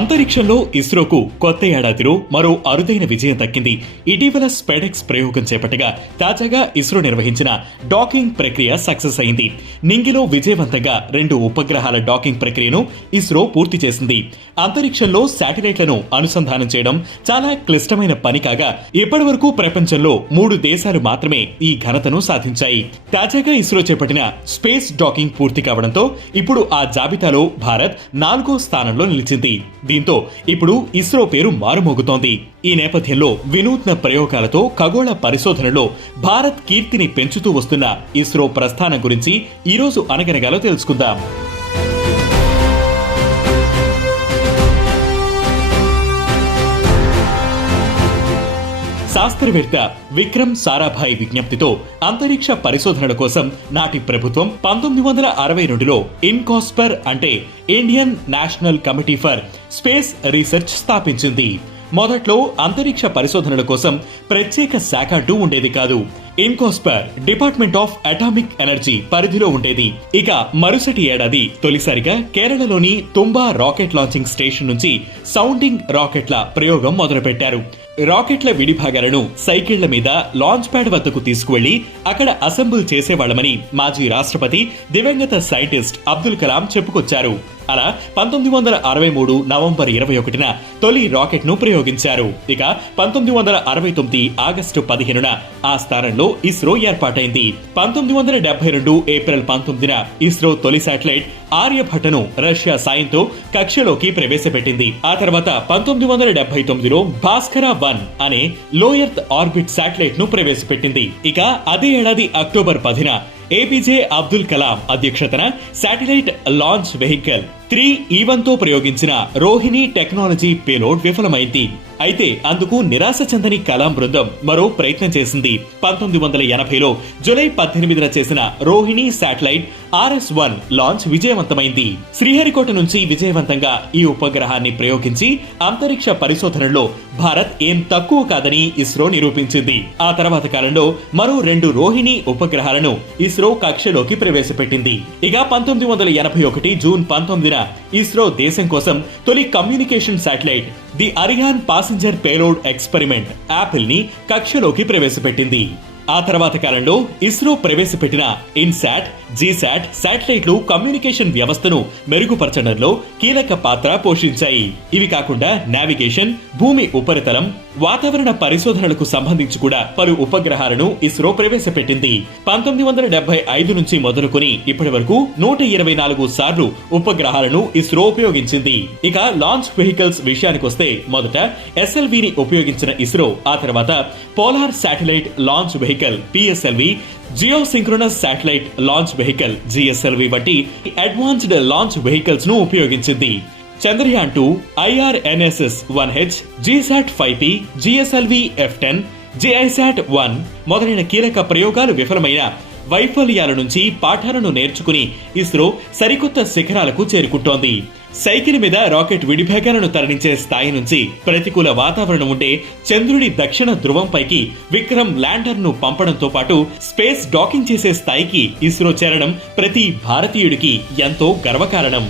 అంతరిక్షంలో ఇస్రోకు కొత్త ఏడాదిలో మరో అరుదైన విజయం దక్కింది. ఇటీవల స్పెడెక్స్ ప్రయోగం చేపట్టగా తాజాగా ఇస్రో నిర్వహించిన డాకింగ్ ప్రక్రియ సక్సెస్ అయింది. నింగిలో విజయవంతంగా 2 ఉపగ్రహాల డాకింగ్ ప్రక్రియను ఇస్రో పూర్తి చేసింది. అంతరిక్షంలో శాటిలైట్లను అనుసంధానం చేయడం చాలా క్లిష్టమైన పని కాగా ఇప్పటివరకు ప్రపంచంలో 3 దేశాలు మాత్రమే ఈ ఘనతను సాధించాయి. తాజాగా ఇస్రో చేపట్టిన స్పేస్ డాకింగ్ పూర్తి కావడంతో ఇప్పుడు ఆ జాబితాలో భారత్ 4వ స్థానంలో నిలిచింది. దీంతో ఇప్పుడు ఇస్రో పేరు మారుమోగుతోంది. ఈ నేపథ్యంలో వినూత్న ప్రయోగాలతో ఖగోళ పరిశోధనలో భారత్ కీర్తిని పెంచుతూ వస్తున్న ఇస్రో ప్రస్థానం గురించి ఈరోజు అనగనగాలో తెలుసుకుందాం. శాస్త్రవేత్త విక్రమ్ సారాభాయ్ విజ్ఞప్తితో అంతరిక్ష పరిశోధనల కోసం నాటి ప్రభుత్వం 1962లో ఇన్కాస్పర్ అంటే Indian National Committee for Space Research స్థాపించింది. మొదట్లో అంతరిక్ష పరిశోధనల కోసం ప్రత్యేక శాఖ అంటూ ఉండేది కాదు. ఇన్కాస్పర్ డిపార్ట్మెంట్ ఆఫ్ అటామిక్ ఎనర్జీ పరిధిలో ఉండేది. ఇక మరుసటి ఏడాది తొలిసారిగా కేరళలోని తుంబా రాకెట్ లాంచింగ్ స్టేషన్ నుంచి సౌండింగ్ రాకెట్ల ప్రయోగం మొదలుపెట్టారు. రాకెట్ల విడిభాగాలను సైకిళ్ల మీద లాంచ్ ప్యాడ్ వద్దకు తీసుకువెళ్లి అక్కడ అసెంబుల్ చేసేవాళ్లమని మాజీ రాష్ట్రపతి దివంగత సైంటిస్ట్ అబ్దుల్ కలాం చెప్పుకొచ్చారు. అలా 1963 నవంబర్ 21న తొలి రాకెట్ ను ప్రయోగించారు. ఇక 1969 ఆగస్టు 15న ఆ స్థానంలో ఇస్రో ఏర్పాటైంది. 1972 ఏప్రిల్ 19న ఇస్రో తొలి శాటిలైట్ ఆర్యభట్టను రష్యా సాయంతో కక్షలోకి ప్రవేశపెట్టింది. ఆ తర్వాత 1979లో భాస్కర-1 అనే లో ఎర్త్ ఆర్బిట్ శాటిలైట్ ను ప్రవేశపెట్టింది. ఇక అదే ఏడాది అక్టోబర్ 10న ఏపీజే అబ్దుల్ కలాం అధ్యక్షతన శాటిలైట్ లాంచ్ వెహికల్ 3E1తో ప్రయోగించిన రోహిణి టెక్నాలజీ పేలోడ్ విఫలమైంది. అయితే అందుకు నిరాశ చెందని కలాం బృందం మరో ప్రయత్నం చేసింది. 1980లో జూలై 18న చేసిన రోహిణి శాటిలైట్ RS-1 లాంచ్ విజయవంతమైంది. శ్రీహరికోట నుంచి విజయవంతంగా ఈ ఉపగ్రహాన్ని ప్రయోగించి అంతరిక్ష పరిశోధనలో భారత్ ఏం తక్కువ కాదని ఇస్రో నిరూపించింది. ఆ తర్వాత కాలంలో మరో 2 రోహిణి ఉపగ్రహాలను ఇస్రో కక్షలోకి ప్రవేశపెట్టింది. ఇక 1981 జూన్ 19న ఇస్రో దేశం కోసం తొలి communication satellite the Arian passenger payload experiment Apple ని కక్షలోకి ప్రవేశపెట్టింది. ఆ తర్వాత కాలంలో ఇస్రో ప్రవేశపెట్టిన ఇన్సాట్, జీసాట్ శాటిలైట్లు కమ్యూనికేషన్ వ్యవస్థను మెరుగుపరచడంలో కీలక పాత్ర పోషించాయి. ఇవి కాకుండా నావిగేషన్, భూమి ఉపరితలం, వాతావరణ పరిశోధనలకు సంబంధించి కూడా పలు ఉపగ్రహాలను ఇస్రో ప్రవేశపెట్టింది. 1975 నుంచి మొదలుకొని ఇప్పటి వరకు 124 సార్లు ఉపగ్రహాలను ఇస్రో ఉపయోగించింది. ఇక లాంచ్ వెహికల్స్ విషయానికొస్తే మొదట SLVని ఉపయోగించిన ఇస్రో ఆ తర్వాత polar satellite launch vehicle PSLV, geosynchronous satellite launch vehicle GSLV వంటి అడ్వాన్స్డ్ లాంచ్ వెహికల్స్ ను ఉపయోగించింది. Chandrayaan 2, IRNSS-1H, GSAT-5P, GSLV F10, GISAT-1 మొదలైన కీలక ప్రయోగాలు విఫలమైన వైఫల్యాల నుంచి పాఠాలను నేర్చుకుని ఇస్రో సరికొత్త శిఖరాలకు చేరుకుంటోంది. సైకిల్ మీద రాకెట్ విడిభాగాలను తరలించే స్థాయి నుంచి ప్రతికూల వాతావరణం ఉండే చంద్రుడి దక్షిణ ధ్రువంపైకి విక్రమ్ ల్యాండర్ ను పంపడంతో పాటు స్పేస్ డాకింగ్ చేసే స్థాయికి ఇస్రో చేరడం ప్రతి భారతీయుడికి ఎంతో గర్వకారణం.